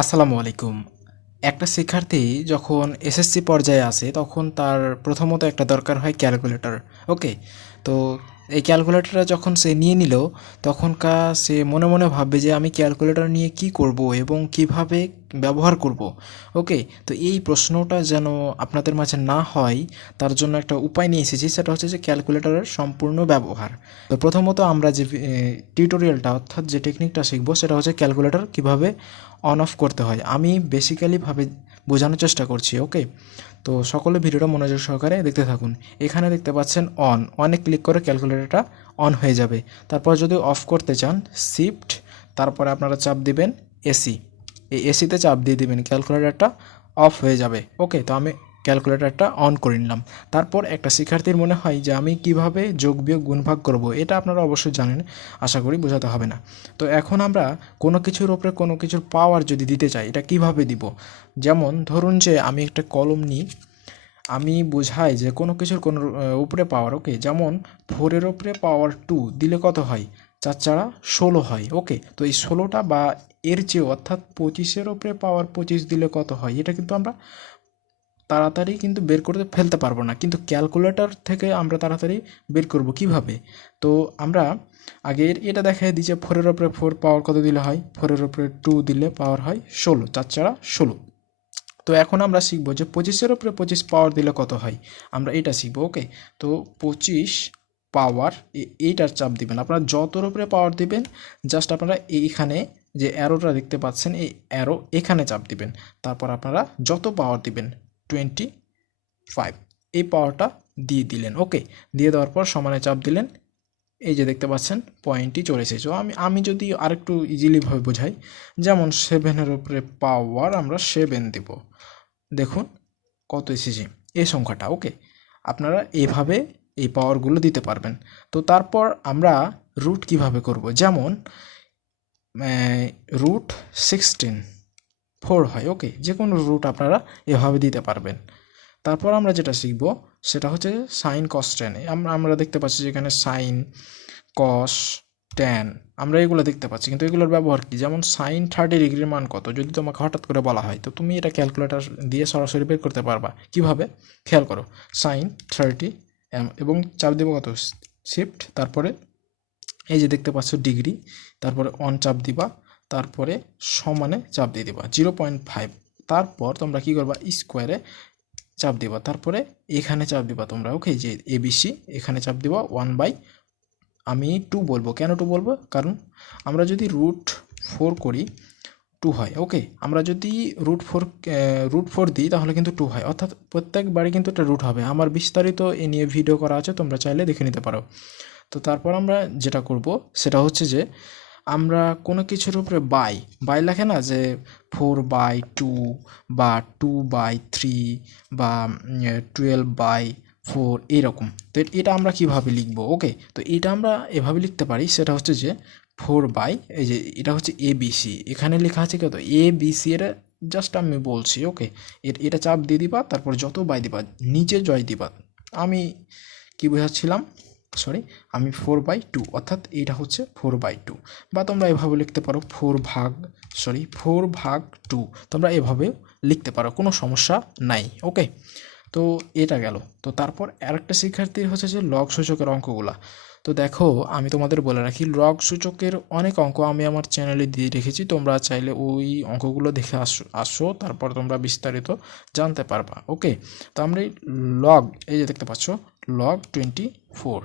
আসসালামু আলাইকুম। একটা শিক্ষার্থী যখন এসএসসি পর্যায়ে আসে তখন তার প্রথমত একটা দরকার হয় ক্যালকুলেটর। ওকে, তো এই ক্যালকুলেটরটা যখন সে নিয়ে নিল তখনকার সে মনে মনে ভাববে যে আমি ক্যালকুলেটর নিয়ে কি করব এবং কিভাবে ব্যবহার করব। ওকে, তো এই প্রশ্নটা যেন আপনাদের মাঝে না হয় তার জন্য একটা উপায় নিয়ে এসেছি, সেটা হচ্ছে যে ক্যালকুলেটরের সম্পূর্ণ ব্যবহার। তো প্রথমত আমরা যে টিউটোরিয়ালটা অর্থাৎ যে টেকনিকটা শিখবো সেটা হচ্ছে ক্যালকুলেটর কিভাবে অন অফ করতে হয়। আমি বেসিক্যালিভাবে বোঝানোর চেষ্টা করছি। ওকে, তো সকলে ভিডিওটা মনোযোগ সহকারে দেখতে থাকুন। এখানে দেখতে পাচ্ছেন অনে ক্লিক করে ক্যালকুলেটরটা অন হয়ে যাবে। তারপর যদি অফ করতে চান শিফট, তারপরে আপনারা চাপ দিবেন এসি। এই এসিতে চাপ দিয়ে দিবেন, ক্যালকুলেটরটা অফ হয়ে যাবে। ওকে, তো আমি ক্যালকুলেটরটা অন করে নিলাম। তারপর একটা শিক্ষার্থীর মনে হয় যে আমি কিভাবে যোগ বিয়োগ গুণভাগ করব, এটা আপনারা অবশ্যই জানেন, আশা করি বোঝাতে হবে না। তো এখন আমরা কোনো কিছুর ওপরে কোনো কিছুর পাওয়ার যদি দিতে চাই এটা কিভাবে দিব। যেমন ধরুন যে আমি একটা কলম নিই, আমি বোঝাই যে কোনো কিছুর কোনো উপরে পাওয়ার। ওকে, যেমন 4-এর উপরে পাওয়ার 2 দিলে কত হয়? 4 চারা 16 হয়। ওকে, তো এই 16টা বা এর চেয়েও অর্থাৎ 25-এর উপরে পাওয়ার 25 দিলে কত হয়, এটা কিন্তু আমরা তাড়াতাড়ি কিন্তু বের করতে ফেলতে পারবো না, কিন্তু ক্যালকুলেটর থেকে আমরা তাড়াতাড়ি বের করব কিভাবে। তো আমরা আগে এটা দেখাই দিই যে 4-এর উপরে 4 পাওয়ার কত দিলে হয়, 4-এর উপরে 2 দিলে পাওয়ার হয় 16, 4 চারা 16। তো এখন আমরা শিখবো যে 25-এর উপরে 25 পাওয়ার দিলে কত হয়, আমরা এটা শিখবো। ওকে, তো 25 পাওয়ার এইটার চাপ দিবেন, আপনারা যতর উপরে পাওয়ার দিবেন জাস্ট আপনারা এইখানে যে অ্যারোটা দেখতে পাচ্ছেন এই অ্যারো এখানে চাপ দিবেন। তারপর আপনারা যত পাওয়ার দিবেন 25 এই পাওয়ারটা দিয়ে দিলেন। ওকে, দিয়ে দেওয়ার পর সমানে চাপ দিলেন, এই যে দেখতে পাচ্ছেন পয়েন্টটি চলে এসেছে। আমি যদি আরেকটু ইজিলিভাবে বোঝাই, যেমন 7-এর উপরে পাওয়ার আমরা 7 দেব, দেখুন কত এসেছে এই সংখ্যাটা। ওকে, আপনারা এইভাবে এই পাওয়ারগুলো দিতে পারবেন। তো তারপর আমরা রুট কিভাবে করব, যেমন রুট 16 4 হয়। ওকে, যে কোনো রুট আপনারা এভাবে দিতে পারবেন। তারপর আমরা যেটা শিখব সেটা হচ্ছে সাইন কস ট্যান। আমরা দেখতে পাচ্ছি যেখানে সাইন কস ট্যান আমরা এগুলো দেখতে পাচ্ছি, কিন্তু এগুলোর ব্যবহার কি? যেমন সাইন 30 ডিগ্রির মান কত যদি তোমাকে হঠাৎ করে বলা হয়, তো তুমি এটা ক্যালকুলেটর দিয়ে সরাসরি বের করতে পারবা। কিভাবে? খেয়াল করো, সাইন 30 এবং চাপ দেবো কত, শিফট, তারপরে এই যে দেখতে পাচ্ছ ডিগ্রি, তারপরে অন চাপ দিবা, তারপরে সমানে চাপ দিয়ে দিবা 0.5। তারপর তোমরা কি করবা, স্কোয়ারে চাপ দিবা, তারপরে এখানে চাপ দিবা তোমরা। ওকে, যে এবিসি এখানে চাপ দিবা 1/, আমি 2 বলবো। কেন 2 বলবো? কারণ আমরা যদি √4 করি 2 হয়। ওকে, আমরা যদি √4 দিই তাহলে কিন্তু 2 হয়, অর্থাৎ প্রত্যেকবারই কিন্তু এটা রুট হবে। আমার বিস্তারিত এ নিয়ে ভিডিও করা আছে, তোমরা চাইলে দেখে নিতে পারো। তো তারপর আমরা যেটা করব সেটা হচ্ছে যে আমরা কোনো কিছুর উপরে বাই লেখে না, যে 4/2 বা 2/3 বা 12/4 এরকম। তো এটা আমরা কিভাবে লিখবো? ওকে, তো এটা আমরা এভাবে লিখতে পারি, সেটা হচ্ছে যে 4/, এই যে এটা হচ্ছে এবিসি, এখানে লেখা আছে কত এবিসি, এটা জাস্ট আমি বলছি। ওকে, এটা চাপ দিয়ে দিবা, তারপর যত বাই দিবা নিচে জয় দিবা। আমি কি বোঝাচ্ছিলাম, সরি, আমি 4/2 অর্থাৎ এটা হচ্ছে 4/2, বা তোমরা এভাবে লিখতে পারো 4/2, তোমরা এভাবে লিখতে পারো, কোনো সমস্যা নাই। ওকে, তো এটা গেল। তো তারপর আরেকটা শিক্ষার্থীর হচ্ছে যে লগ সূচকের অঙ্কগুলা। তো দেখো, আমি তোমাদের বলে রাখি, লগ সূচকের অনেক অঙ্ক আমি আমার চ্যানেলে দিয়ে রেখেছি, তোমরা চাইলে ওই অঙ্কগুলো দেখে আসো, তারপর তোমরা বিস্তারিত জানতে পারবা। ওকে, তো আমরা এই লগ, এই যে দেখতে পাচ্ছ লগ 24,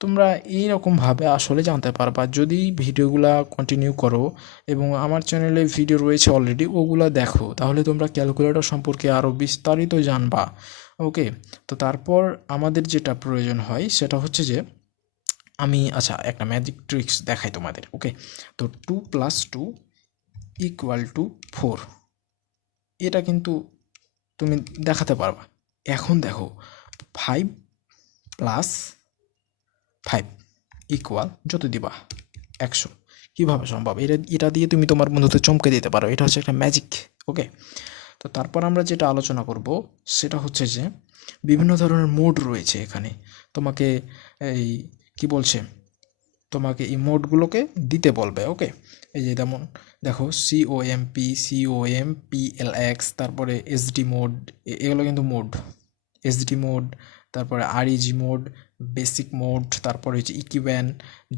তোমরা এইরকমভাবে আসলে জানতে পারবা যদি ভিডিওগুলা কন্টিনিউ করো, এবং আমার চ্যানেলে ভিডিও রয়েছে অলরেডি, ওগুলা দেখো, তাহলে তোমরা ক্যালকুলেটর সম্পর্কে আরও বিস্তারিত জানবা। ওকে, তো তারপর আমাদের যেটা প্রয়োজন হয় সেটা হচ্ছে যে আমি আচ্ছা একটা ম্যাজিক ট্রিক্স দেখাই তোমাদের। ওকে, তো 2 + 2 = 4, এটা কিন্তু তুমি দেখাতে পারবা। এখন দেখো 5 + 5 যত দিবা 100, কীভাবে সম্ভব? এটা দিয়ে তুমি তোমার বন্ধুতে চমকে দিতে পারো, এটা হচ্ছে একটা ম্যাজিক। ওকে, তো তারপর আমরা যেটা আলোচনা করব সেটা হচ্ছে যে বিভিন্ন ধরনের মোড রয়েছে এখানে, তোমাকে এই কি বলছে, তোমাকে এই মোডগুলোকে দিতে বলবে। ওকে, এই যে দেখো COMP COMPLX, তারপরে SD মোড, এগুলো কিন্তু মোড, SD মোড, তারপরে REG মোড, বেসিক মোড, তারপরে হচ্ছে ইকিব্যান,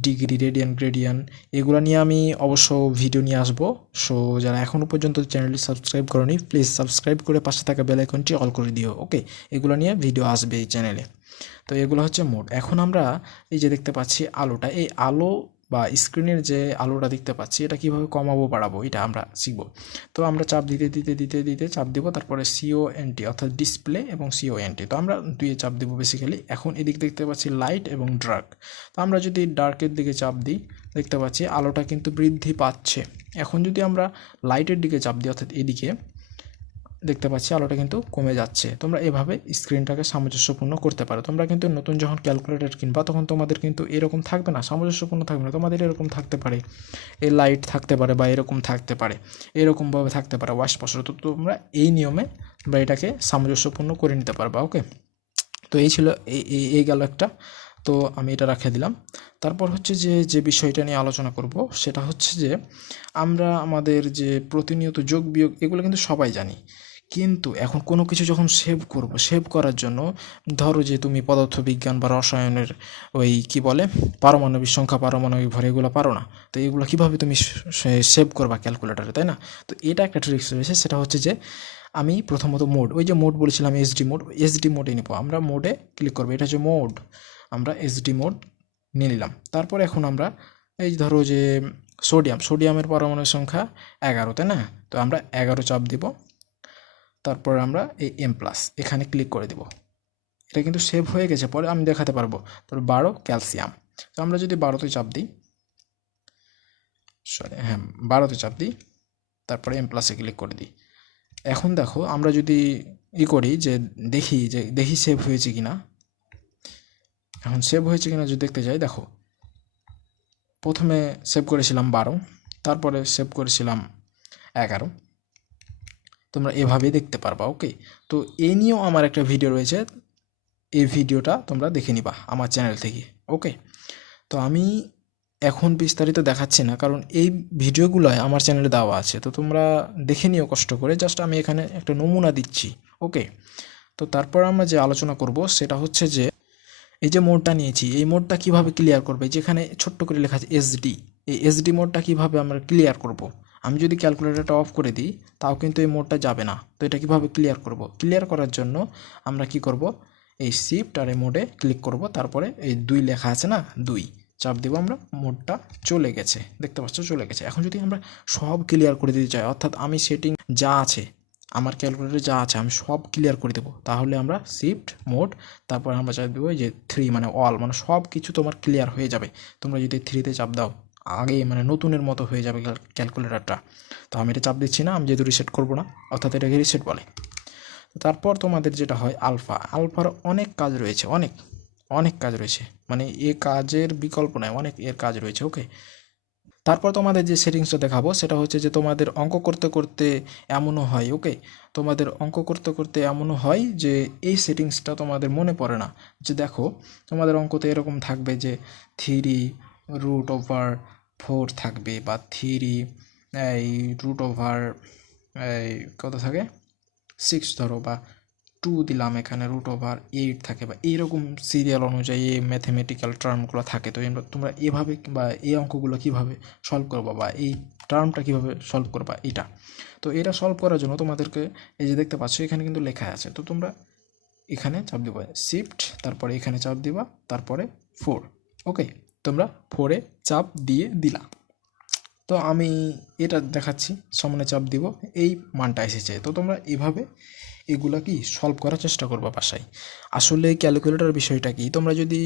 ডিগ্রি, রেডিয়ান, গ্রেডিয়ান, এগুলো নিয়ে আমি অবশ্য ভিডিও নিয়ে আসবো। সো যারা এখনও পর্যন্ত চ্যানেলটি সাবস্ক্রাইব করনি, প্লিজ সাবস্ক্রাইব করে পাশে থাকা বেল আইকনটি অল করে দিও। ওকে, এগুলো নিয়ে ভিডিও আসবে এই চ্যানেলে। তো এগুলো হচ্ছে মোড। এখন আমরা এই যে দেখতে পাচ্ছি আলোটা, এই আলো বা স্ক্রিনের যে আলোটা দেখতে পাচ্ছি, এটা কীভাবে কমাবো বাড়াবো এটা আমরা শিখব। তো আমরা চাপ দিতে দিতে দিতে দিতে চাপ দেবো, তারপরে CONT অর্থাৎ ডিসপ্লে এবং CONT, তো আমরা দুয়ে চাপ দেবো বেসিক্যালি। এখন এদিক দেখতে পাচ্ছি লাইট এবং ডার্ক, তো আমরা যদি ডার্কের দিকে চাপ দিই দেখতে পাচ্ছি আলোটা কিন্তু বৃদ্ধি পাচ্ছে। এখন যদি আমরা লাইটের দিকে চাপ দিই অর্থাৎ এদিকে, দেখতে পাচ্ছি আলোটা কিন্তু কমে যাচ্ছে। তোমরা এভাবে স্ক্রিনটাকে সামঞ্জস্যপূর্ণ করতে পারো। তোমরা কিন্তু নতুন যখন ক্যালকুলেটর কিনবা তখন তোমাদের কিন্তু এরকম থাকবে না, সামঞ্জস্যপূর্ণ থাকবে না, তোমাদের এরকম থাকতে পারে, এই লাইট থাকতে পারে বা এরকম থাকতে পারে, এরকমভাবে থাকতে পারে ওয়াশ পশর। তো তোমরা এই নিয়মে তোমরা এটাকে সামঞ্জস্যপূর্ণ করে নিতে পারবা। ওকে, তো এই ছিল এই গেল একটা। তো আমি এটা রাখে দিলাম। তারপর হচ্ছে যে বিষয়টা নিয়ে আলোচনা করব সেটা হচ্ছে যে আমরা আমাদের যে প্রতিনিয়ত যোগ বিয়োগ এগুলো কিন্তু সবাই জানি, কিন্তু এখন কোনো কিছু যখন সেভ করার জন্য, ধরো যে তুমি পদার্থবিজ্ঞান বা রসায়নের ওই কি বলে পারমাণবিক সংখ্যা, পারমাণবিক ভর, এগুলো পারো না, তো এগুলো কীভাবে তুমি সেভ করবা ক্যালকুলেটারে, তাই না? তো এটা একটা ট্রিক্স রয়েছে, সেটা হচ্ছে যে আমি প্রথমত মোড, ওই যে মোড বলেছিলাম SD মোডে নিব, আমরা মোডে ক্লিক করবো, এটা হচ্ছে মোড, আমরা SD মোড নিয়ে নিলাম। তারপর এখন আমরা এই ধরো যে সোডিয়ামের পারমাণবিক সংখ্যা 11, তাই না? তো আমরা 11 চাপ দিব, তারপর আমরা এই M+ এখানে ক্লিক করে দেব। এটা কিন্তু সেভ হয়ে গেছে, পরে আমি দেখাতে পারবো। তারপর 12 ক্যালসিয়াম, তো আমরা যদি 12তে চাপ দিই, 12তে চাপ দিই, তারপরে M+ ক্লিক করে দিই। এখন দেখো আমরা যদি করি যে দেখি সেভ হয়েছে কিনা, এখন সেভ হয়েছে কিনা যদি দেখতে যাই, দেখো প্রথমে সেভ করেছিলাম 12, তারপরে সেভ করেছিলাম 11, তোমরা এভাবেই দেখতে পারবা। ওকে, তো এই নিয়েও আমার একটা ভিডিও রয়েছে, এই ভিডিওটা তোমরা দেখে নিবা আমার চ্যানেল থেকে। ওকে, তো আমি এখন বিস্তারিত দেখাচ্ছি না, কারণ এই ভিডিওগুলোয় আমার চ্যানেলে দেওয়া আছে, তো তোমরা দেখে নিও কষ্ট করে, জাস্ট আমি এখানে একটা নমুনা দিচ্ছি। ওকে, তো তারপর আমরা যে আলোচনা করব সেটা হচ্ছে যে এই যে মোডটা নিয়েছি, এই মোডটা কিভাবে ক্লিয়ার করবে, যেখানে ছোট্ট করে লেখা আছে SD, এই SD মোডটা কিভাবে আমরা ক্লিয়ার করব। আমি যদি ক্যালকুলেটরটা অফ করে দিই তাও কিন্তু এই মোডটা যাবে না। তো এটা কিভাবে ক্লিয়ার করব, ক্লিয়ার করার জন্য আমরা কি করব, এই শিফট আর এই মোডে ক্লিক করব, তারপরে এই 2 লেখা আছে না, 2 চাপ দেবো, আমরা মোডটা চলে গেছে, দেখতে পাচ্ছ চলে গেছে। এখন যদি আমরা সব ক্লিয়ার করে দিতে চাই, অর্থাৎ আমি সেটিং যা আছে আমার ক্যালকুলেটরে যা আছে আমি সব ক্লিয়ার করে দেবো, তাহলে আমরা শিফট মোড, তারপর আমরা চাপ দেবো যে 3 মানে অল, মানে সব কিছু তোমার ক্লিয়ার হয়ে যাবে। তোমরা যদি 3তে চাপ দাও আগে মানে নতুনের মতো হয়ে যাবে ক্যালকুলেটরটা। তো আমি এটা চাপ দিচ্ছি না, আমি যেহেতু রিসেট করবো না, অর্থাৎ এটাকে রিসেট বলে। তারপর তোমাদের যেটা হয় আলফার অনেক কাজ রয়েছে, অনেক কাজ রয়েছে, মানে এ কাজের বিকল্প নয়, অনেক এর কাজ রয়েছে। ওকে, তারপর তোমাদের যে সেটিংসটা দেখাবো সেটা হচ্ছে যে তোমাদের অঙ্ক করতে করতে এমনও হয়, ওকে, তোমাদের অঙ্ক করতে করতে এমনও হয় যে এই সেটিংসটা তোমাদের মনে পড়ে না। যে দেখো তোমাদের অঙ্কতে এরকম থাকবে যে 3√4 থাকবে, বা 3 এই কত থাকে 6 ধরো, বা 2 দিলাম, এখানে √8 থাকে, বা এইরকম সিরিয়াল অনুযায়ী এই ম্যাথমেটিক্যাল টার্মগুলো থাকে। তো তোমরা এভাবে বা এই অঙ্কগুলো কীভাবে সলভ করবা, বা এই টার্মটা কীভাবে সলভ করবা এটা, তো এটা সলভ করার জন্য তোমাদেরকে এই যে দেখতে পাচ্ছ এখানে কিন্তু লেখা আছে, তো তোমরা এখানে চাপ দিবা শিফট, তারপরে এখানে চাপ দিবা, তারপরে 4। ওকে, তোমরা 4-এ চাপ দিয়ে দিলা। তো আমি এটা দেখাচ্ছি, সামনে চাপ দিব, এই মানটা এসেছে। তো তোমরা এভাবে এগুলা কি সলভ করার চেষ্টা করবা বাসায়। আসলে ক্যালকুলেটর বিষয়টা কি, তোমরা যদি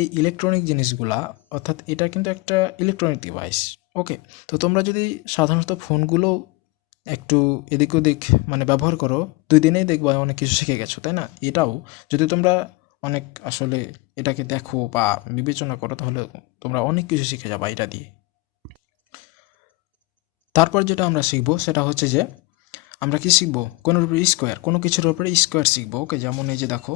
এই ইলেকট্রনিক জিনিসগুলা, অর্থাৎ এটা কিন্তু একটা ইলেকট্রনিক ডিভাইস। ওকে, তো তোমরা যদি সাধারণত ফোনগুলো একটু এদিক ওদিক মানে ব্যবহার করো, 2 দিনেই দেখবা অনেক কিছু শিখে গেছো, তাই না? এটাও যদি তোমরা অনেক আসলে এটাকে দেখো বা বিবেচনা করো, তাহলে তোমরা অনেক কিছু শিখে যাবা এটা দিয়ে। তারপর যেটা আমরা শিখবো সেটা হচ্ছে যে আমরা কি শিখবো, কোনো উপরে স্কোয়ার, কোনো কিছুর উপরে স্কোয়ার শিখবো। ওকে, যেমন এই যে দেখো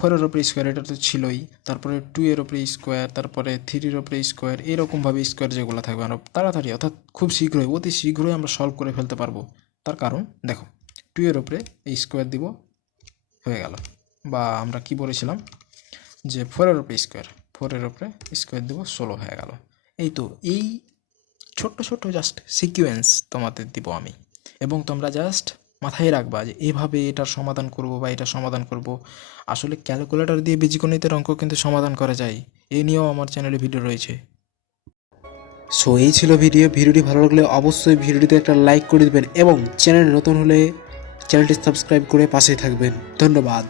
ফোরের ওপরে স্কোয়ার, এটা তো ছিলই, তারপরে 2 এর ওপরে স্কোয়ার, তারপরে 3-এর ওপরে স্কোয়ার, এরকমভাবে স্কোয়ার যেগুলো থাকবে আমরা তাড়াতাড়ি অর্থাৎ খুব শীঘ্রই, অতি শীঘ্রই আমরা সলভ করে ফেলতে পারবো। তার কারণ দেখো, 2-এর ওপরে এই স্কোয়ার দিব, হয়ে গেল। বা আমরা কি বলেছিলাম যে 4-এর ওপরে স্কোয়ার, 4-এর ওপরে স্কোয়ার দিব, 16 হয়ে গেল। এই তো এই ছোট্ট ছোট্ট জাস্ট সিকুয়েন্স তোমাদের দিব আমি, এবং তোমরা জাস্ট মাথায় রাখবা যে এভাবে এটার সমাধান করব বা এটা সমাধান করব। আসলে ক্যালকুলেটর দিয়ে বীজগণিতের অঙ্ক কিন্তু সমাধান করা যায়, এ নিয়েও আমার চ্যানেলে ভিডিও রয়েছে। সো এই ছিল ভিডিওটি ভালো লাগলে অবশ্যই ভিডিওটিতে একটা লাইক করে দেবেন এবং চ্যানেল নতুন হলে চ্যানেলটি সাবস্ক্রাইব করে পাশেই থাকবেন। ধন্যবাদ।